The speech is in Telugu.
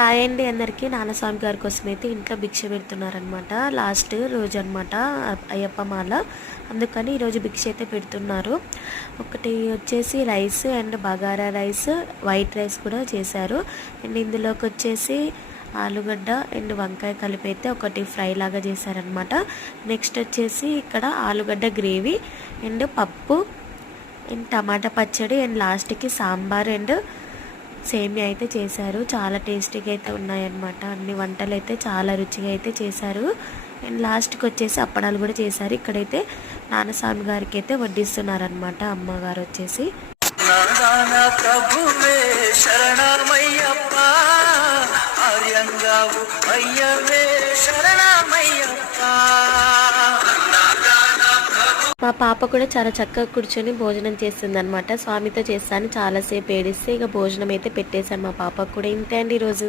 హాయ్ అండి అందరికీ. నాన్నస్వామి గారి కోసం అయితే ఇంట్లో భిక్ష పెడుతున్నారనమాట. లాస్ట్ రోజు అనమాట అయ్యప్ప మాల, అందుకని ఈరోజు భిక్ష అయితే పెడుతున్నారు. ఒకటి వచ్చేసి rice and bagara rice, white rice కూడా చేశారు. అండ్ ఇందులోకి వచ్చేసి ఆలుగడ్డ అండ్ వంకాయ కలిపి అయితే ఒకటి ఫ్రై లాగా చేశారనమాట. నెక్స్ట్ వచ్చేసి ఇక్కడ ఆలుగడ్డ గ్రేవీ అండ్ పప్పు అండ్ టమాటా పచ్చడి అండ్ లాస్ట్కి సాంబార్ అండ్ సేమియా అయితే చేశారు. చాలా టేస్టీగా అయితే ఉన్నాయన్నమాట. అన్ని వంటలు అయితే చాలా రుచిగా అయితే చేశారు. అండ్ లాస్ట్కి వచ్చేసి అప్పడాలు కూడా చేశారు. ఇక్కడైతే నాన్నస్వామి గారికి అయితే వడ్డిస్తున్నారనమాట అమ్మగారు వచ్చేసి. మా పాప కూడా చాలా చక్కగా కూర్చొని భోజనం చేస్తుందన్నమాట. స్వామితో చేస్తాను చాలాసేపు ఏడిస్తే ఇక భోజనం అయితే పెట్టేశాను మా పాపకు కూడా. ఇంతే అండి ఈరోజు.